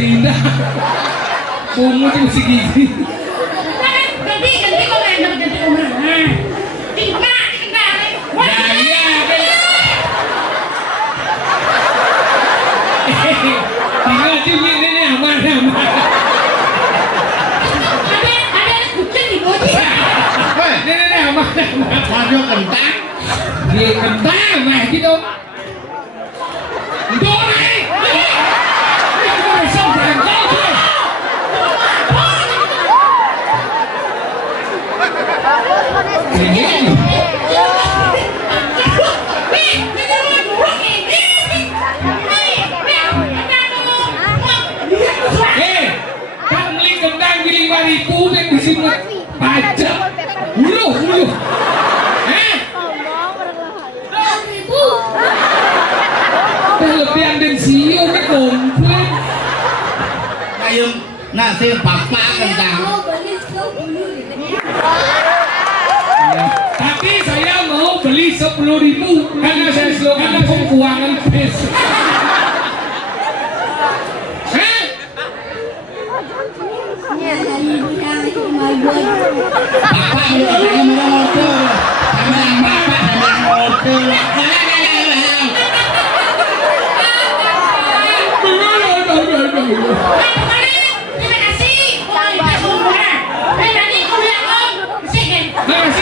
Sherina. Pungut yung si Gigi. Ganti ko na ganti ko na. Tingka. Gaya. Tinggal cumi ini aman. Ada kucing di bawah. Ini aman. Waduh kentang. Dia kentang mah gitu. Doi. Pajak, hulu, kelebihan dan siu ke komplain. Ayo, nak saya papa kentang. Tapi saya mau beli 10.000 karena saya slogan keuangan pes. Bapak yang motor, sama bapak sama motor. Makasih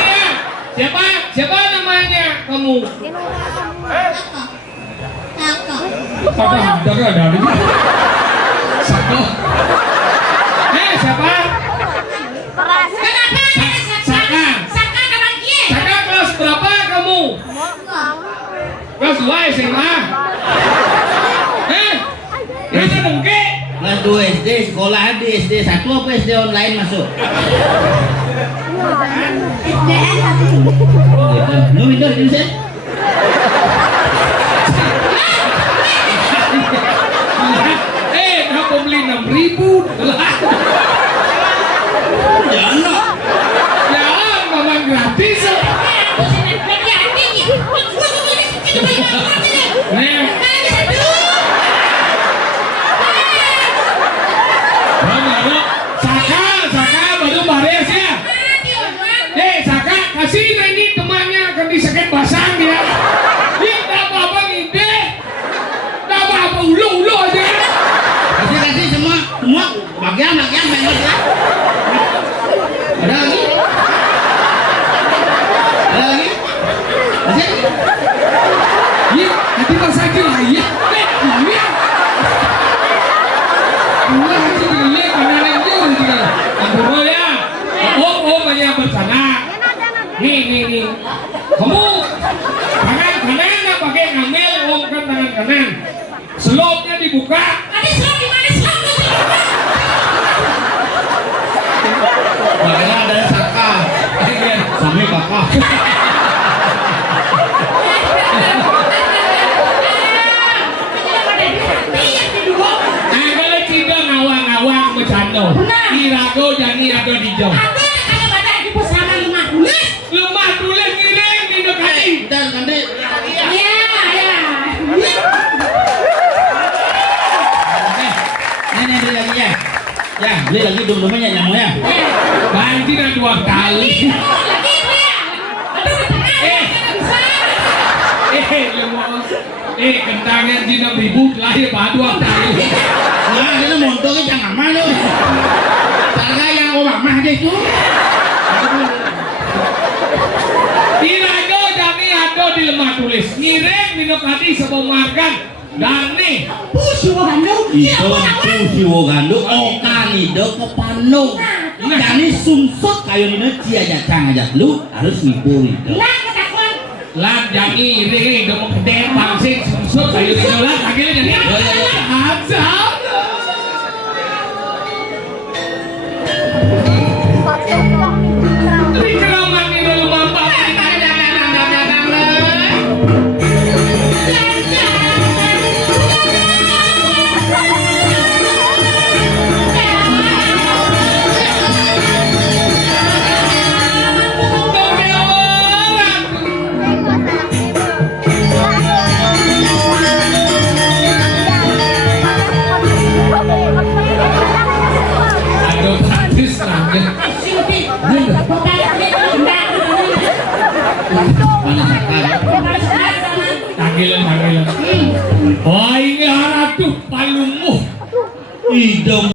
ya. Siapa namanya kamu? Kakak ada di Sako. Siapa? Saka kelas berapa kamu? Kelas 2 SMA. Masa mungkin? Kelas 2 SD, sekolah di SD 1 apa SD online masuk? Lu pindah di sini? Aku beli 6.000. Jangan. Ya, memang gratis. Saka baru bares ya. Saka kasih ini temannya akan diseket basang dia. Dia tak apa-apa ngide, tak apa-apa ulu aja. Kasih semua bagian banyak ya. Ada lagi? Kasih? Iya, nanti pas aja lah ya. Iya. Wah, itu gile kanan juga juga. Ampun ya. Oh, banyak bersana. Nih. Kamu tangan kanan nggak pakai ngambil, om kan tangan kanan. Slopnya dibuka. Tadi slop di mana slop? Bagian ada Saka. Sami kakak. Kalau tidak ngawang bercanda. Irago jadi irago dijauh. Lemah tulis ngiring di dekati. Dan nanti. Ini beli lagi ya. Ya, beli lagi dum-dumnya nyamuk ya. Banti dan 2 kali. Kentangnya di 6.000 lahir pada 2 kali. Nah, ini montongnya jangan malu. Harga yang Obama aja itu. Irago jadi ada di lemah tulis. Ngiring minum hati sebuah makan. Dani. Siwo ganduk, okan ide kepanung. Jadi sumsut kayu ini cia jatang aja lu harus ngibur itu. Lan jadi iri udah mau gede pangsing sumsut kayu ini lan akhirnya jadi azab. Di keramat ini rumah bapak. Oke. Silpi. Bukan enggak. Mana sakar? Tagilan. Wah, ini harap tuh palungmu. Idom